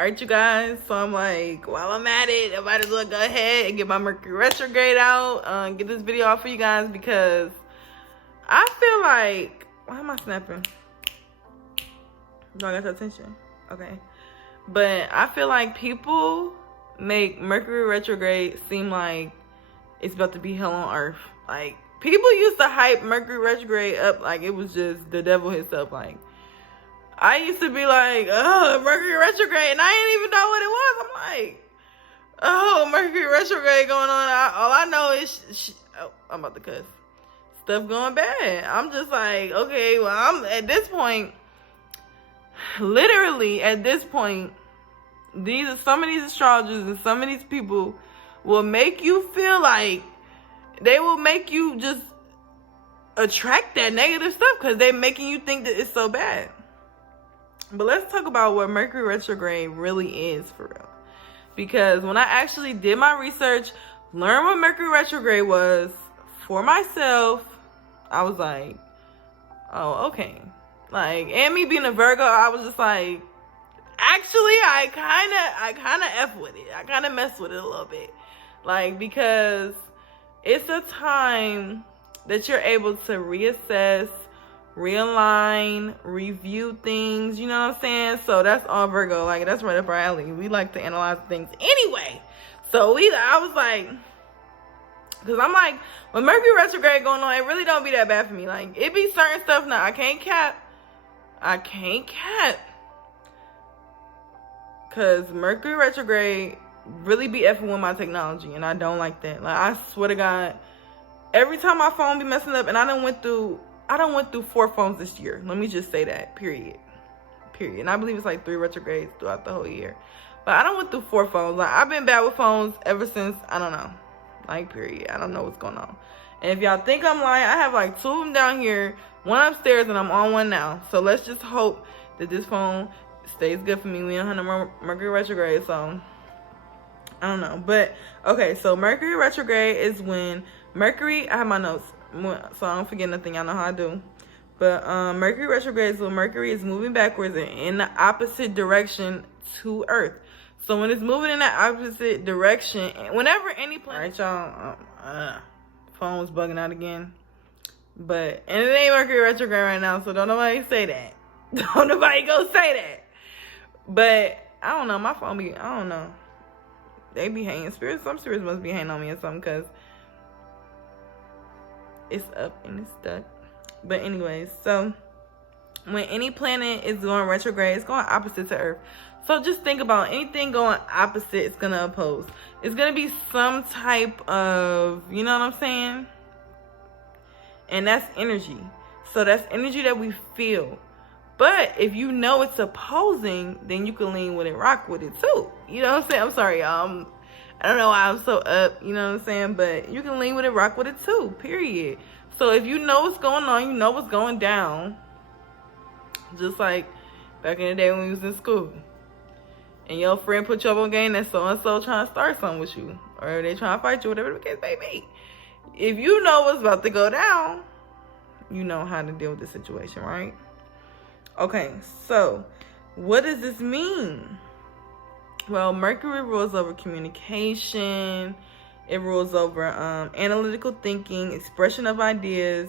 Alright, you guys, so I'm like, while I'm at it, I might as well go ahead and get my Mercury Retrograde out, get this video out for you guys, because I feel like, why am I snapping? Do I got your attention? Okay. But I feel like people make Mercury Retrograde seem like it's about to be hell on earth. Like, people used to hype Mercury Retrograde up like it was just the devil himself. Like, I used to be like, oh, Mercury Retrograde, and I didn't even know what it was. I'm like, oh, Mercury Retrograde going on. All I know is, oh, I'm about to cuss. Stuff going bad. I'm just like, okay, well, I'm at this point, literally at this point, some of these astrologers and some of these people will make you feel like they will make you just attract that negative stuff because they're making you think that it's so bad. But let's talk about what Mercury Retrograde really is for real. Because when I actually did my research, learned what Mercury Retrograde was for myself, I was like, oh, okay. Like, and me being a Virgo, I was just like, actually, I kind of F with it. I kind of mess with it a little bit. Like, because it's a time that you're able to reassess, realign, review things, you know what I'm saying? So that's all Virgo. Like, that's right up our alley. We like to analyze things anyway. So I was like, because I'm like, when Mercury Retrograde going on, it really don't be that bad for me. Like, it be certain stuff now. I can't cap. Because Mercury Retrograde really be effing with my technology, and I don't like that. Like, I swear to God, every time my phone be messing up, and I done went through 4 phones this year. Let me just say that, period. And I believe it's like 3 retrogrades throughout the whole year. But I done went through 4 phones. Like, I've been bad with phones ever since, I don't know. Like, period. I don't know what's going on. And if y'all think I'm lying, I have like 2 of them down here, 1 upstairs, and I'm on 1 now. So let's just hope that this phone stays good for me. We don't have no Mercury Retrograde, so I don't know. But, okay, so Mercury Retrograde is when Mercury, I have my notes, so I don't forget nothing. Y'all know how I do. But Mercury Retrograde is when Mercury is moving backwards and in the opposite direction to Earth. So when it's moving in that opposite direction, whenever any planet, y'all, phone was bugging out again. But, and it ain't Mercury Retrograde right now, so don't nobody say that. Don't nobody go say that. But, I don't know, my phone be, I don't know. They be hanging. Some spirits must be hanging on me or something, because it's up and it's stuck. But anyways, so when any planet is going retrograde, it's going opposite to Earth. So just think about anything going opposite, it's going to oppose. It's going to be some type of, you know what I'm saying? And that's energy. So that's energy that we feel. But if you know it's opposing, then you can lean with it, rock with it too. You know what I'm saying? I'm sorry, y'all. I don't know why I'm so up, you know what I'm saying? But you can lean with it, rock with it too, period. So if you know what's going on, you know what's going down. Just like back in the day when we was in school. And your friend put you up on game that so-and-so trying to start something with you. Or they trying to fight you, whatever the case may be. If you know what's about to go down, you know how to deal with the situation, right? Okay, so what does this mean? Well, Mercury rules over communication. It rules over analytical thinking, expression of ideas,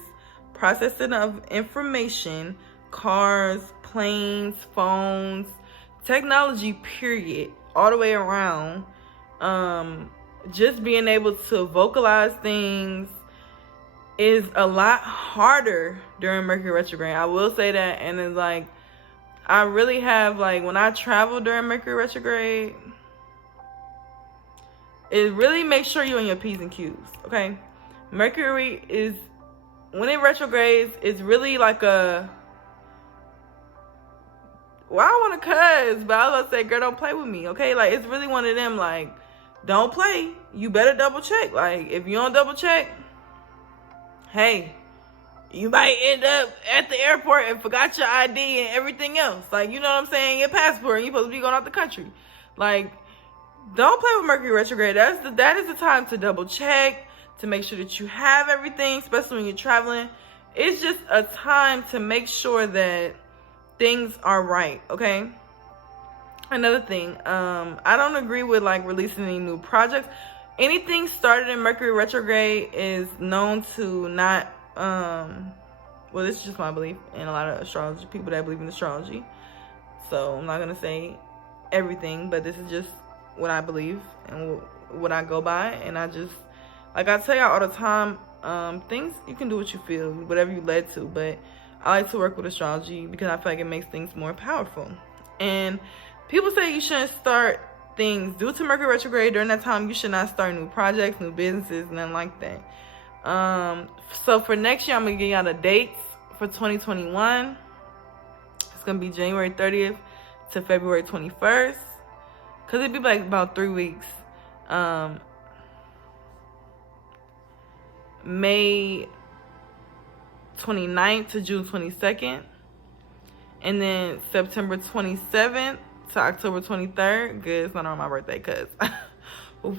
processing of information, cars, planes, phones, technology, period, all the way around. Just being able to vocalize things is a lot harder during Mercury Retrograde. I will say that. And it's like, I really have, like, when I travel during Mercury Retrograde, it really makes sure you're on your P's and Q's, okay? Mercury is, when it retrogrades, it's really like a, well, I don't want to cuss, but I was about to say, girl, don't play with me, okay? Like, it's really one of them, like, don't play. You better double check. Like, if you don't double check, hey, you might end up at the airport and forgot your ID and everything else. Like, you know what I'm saying? Your passport, and you're supposed to be going out the country. Like, don't play with Mercury Retrograde. That is the time to double check, to make sure that you have everything, especially when you're traveling. It's just a time to make sure that things are right, okay? Another thing, I don't agree with like releasing any new projects. Anything started in Mercury retrograde is known to not, well, this is just my belief, and a lot of astrology people that believe in astrology. So I'm not gonna say everything, but this is just what I believe and what I go by. And I just, like I tell y'all all the time, things, you can do what you feel, whatever you led to, but I like to work with astrology because I feel like it makes things more powerful. And people say you shouldn't start things due to Mercury retrograde. During that time, you should not start new projects, new businesses, nothing like that. So for next year, I'm gonna give y'all the dates for 2021. It's gonna be January 30th to February 21st, cause it'd be like about 3 weeks. May 29th to June 22nd, and then September 27th to October 23rd. Good, it's not on my birthday, cause woo,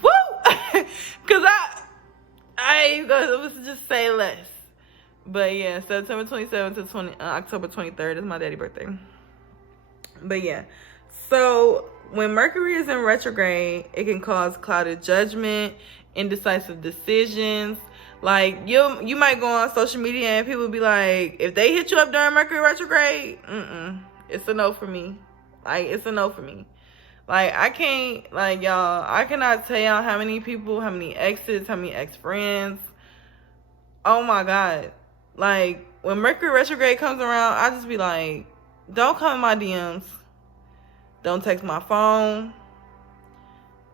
cause let's just say less. But yeah, September 27th to October 23rd is my daddy's birthday. But yeah, so when Mercury is in retrograde, it can cause clouded judgment, indecisive decisions. Like you might go on social media and people be like, if they hit you up during Mercury retrograde, it's a no for me. Like, it's a no for me. Like, I can't, like, y'all, I cannot tell y'all how many people, how many exes, how many ex-friends. Oh my God. Like, when Mercury retrograde comes around, I just be like, don't come in my DMs. Don't text my phone.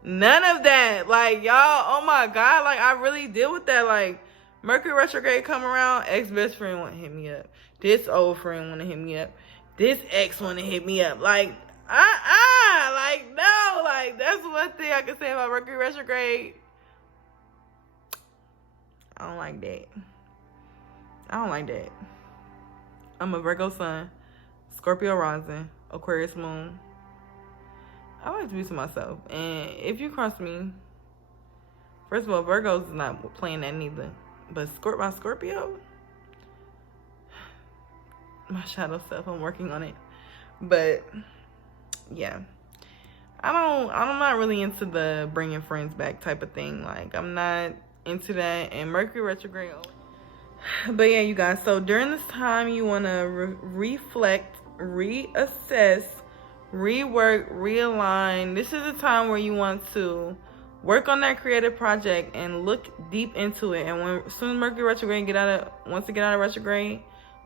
None of that. Like, y'all, oh my God. Like, I really deal with that. Like, Mercury retrograde come around, ex-best friend want to hit me up. This old friend want to hit me up. This ex want to hit me up. Like, like, no. Like, that's one thing I can say about Mercury retrograde. I don't like that. I don't like that. I'm a Virgo sun, Scorpio rising, Aquarius moon. I like to be to myself. And if you cross me, first of all, Virgo's is not playing that neither. But my Scorpio, my shadow self, I'm working on it. But yeah, I'm not really into the bringing friends back type of thing. Like, I'm not into that. And Mercury retrograde. But yeah, you guys, so during this time, you want to reflect, reassess, rework, realign. This is a time where you want to work on that creative project and look deep into it. And as soon as Mercury retrograde wants to get out of retrograde,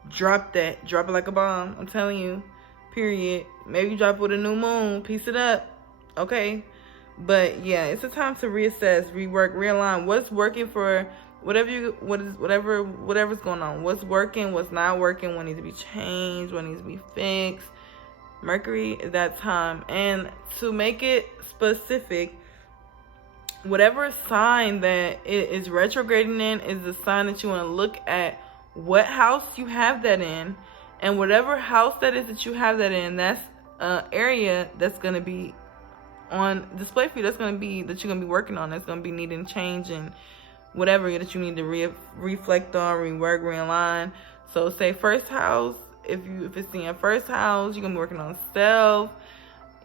drop it like a bomb. I'm telling you, period. Maybe drop it with a new moon, piece it up, okay? But yeah, it's a time to reassess, rework, realign. What's working for whatever's going on. What's working, what's not working, what needs to be changed, what needs to be fixed. Mercury is that time. And to make it specific, whatever sign that it is retrograding in is the sign that you want to look at what house you have that in, and whatever house that is that you have that in, that's an area that's going to be on display for you, that you're going to be working on, that's going to be needing change and whatever that you need to reflect on, rework, realign. So say first house, if it's in your first house, you're going to be working on self.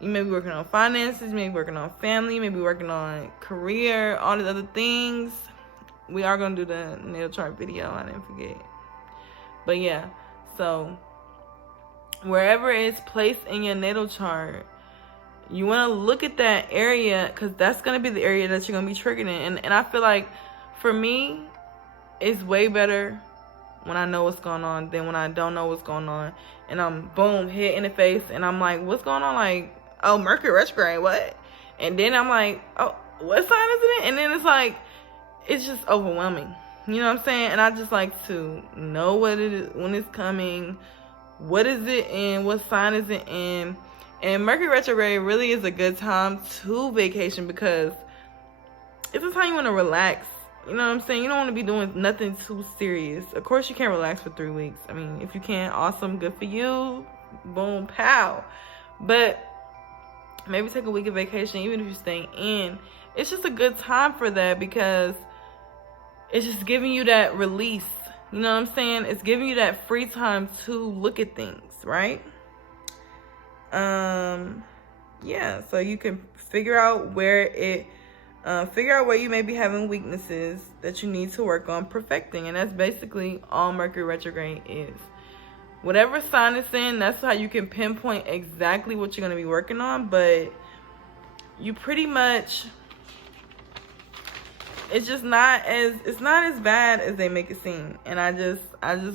You may be working on finances, you may be working on family, you may be working on career, all these other things. We are going to do the natal chart video, I didn't forget. But yeah, so wherever it's placed in your natal chart, you want to look at that area, because that's going to be the area that you're going to be triggered in. And I feel like, for me, it's way better when I know what's going on than when I don't know what's going on. And I'm, boom, hit in the face. And I'm like, what's going on? Like, oh, Mercury retrograde, what? And then I'm like, oh, what sign is it in? And then it's like, it's just overwhelming. You know what I'm saying? And I just like to know what it is, when it's coming, what is it in, what sign is it in. And Mercury retrograde really is a good time to vacation, because it's a time you want to relax. You know what I'm saying? You don't want to be doing nothing too serious. Of course, you can't relax for 3 weeks. I mean, if you can, awesome, good for you. Boom, pow. But maybe take a week of vacation, even if you're staying in. It's just a good time for that, because it's just giving you that release. You know what I'm saying? It's giving you that free time to look at things, right? yeah, so you can figure out where you may be having weaknesses that you need to work on perfecting. And that's basically all Mercury retrograde is. Whatever sign it's in, that's how you can pinpoint exactly what you're going to be working on. But you pretty much, it's not as bad as they make it seem. And I just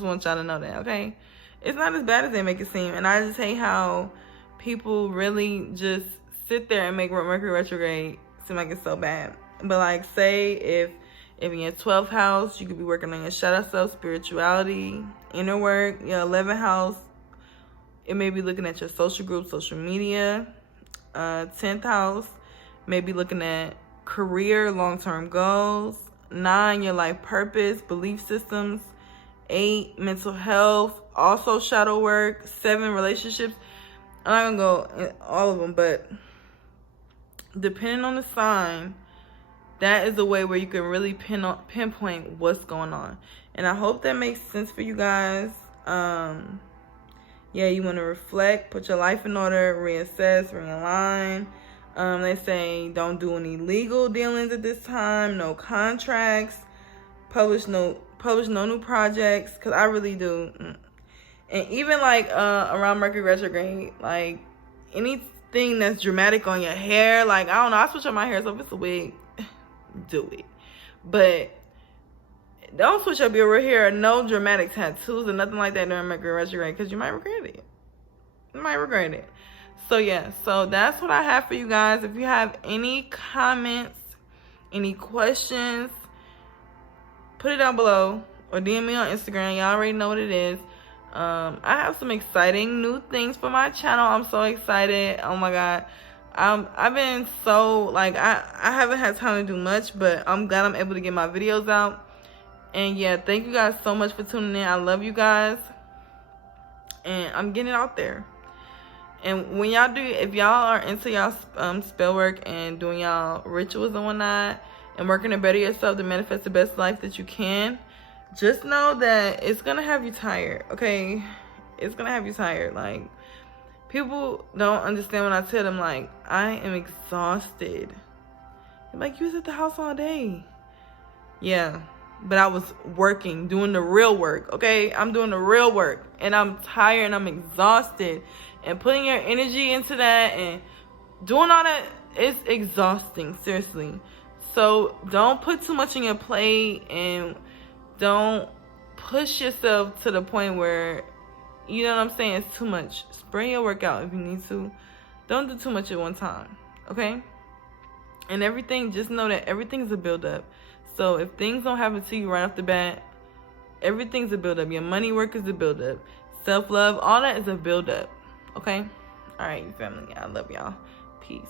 want y'all to know that, okay? It's not as bad as they make it seem. And I just hate how people really just sit there and make Mercury retrograde seem like it's so bad. But like, say if in your 12th house, you could be working on your shadow self, spirituality, inner work. Your 11th house, it may be looking at your social group, social media. 10th house, maybe looking at career, long-term goals. 9, your life purpose, belief systems. 8, mental health, also shadow work. 7, relationships. I'm not gonna go in all of them, but depending on the sign, that is the way where you can really pinpoint what's going on. And I hope that makes sense for you guys. Yeah, you want to reflect, put your life in order, reassess, realign. They say don't do any legal dealings at this time, no contracts, publish no new projects, because I really do. And even like around Mercury retrograde, like anything that's dramatic on your hair, like I don't know, I switch up my hair, so if it's a wig, do it. But don't switch up your hair. No dramatic tattoos or nothing like that during Mercury retrograde, because you might regret it. So yeah, so that's what I have for you guys. If you have any comments, any questions, put it down below or DM me on Instagram. Y'all already know what it is. I have some exciting new things for my channel. I'm so excited. Oh my god. I've been so, like, I haven't had time to do much, but I'm glad I'm able to get my videos out. And yeah, thank you guys so much for tuning in. I love you guys, and I'm getting it out there. And when y'all if y'all are into y'all spell work and doing y'all rituals and whatnot, and working to better yourself to manifest the best life that you can, just know that it's gonna have you tired, okay? It's gonna have you tired. Like, people don't understand when I tell them, like, I am exhausted. They're like, you was at the house all day. Yeah, but I was working, doing the real work, okay? I'm doing the real work, and I'm tired and I'm exhausted. And putting your energy into that and doing all that is exhausting, seriously. So don't put too much on your plate, and don't push yourself to the point where, you know what I'm saying, it's too much. Spread your workout if you need to. Don't do too much at one time, okay? And everything, just know that everything's a build-up. So if things don't happen to you right off the bat, everything's a build-up. Your money work is a build-up. Self-love, all that is a build-up, okay? All right, you family. I love y'all. Peace.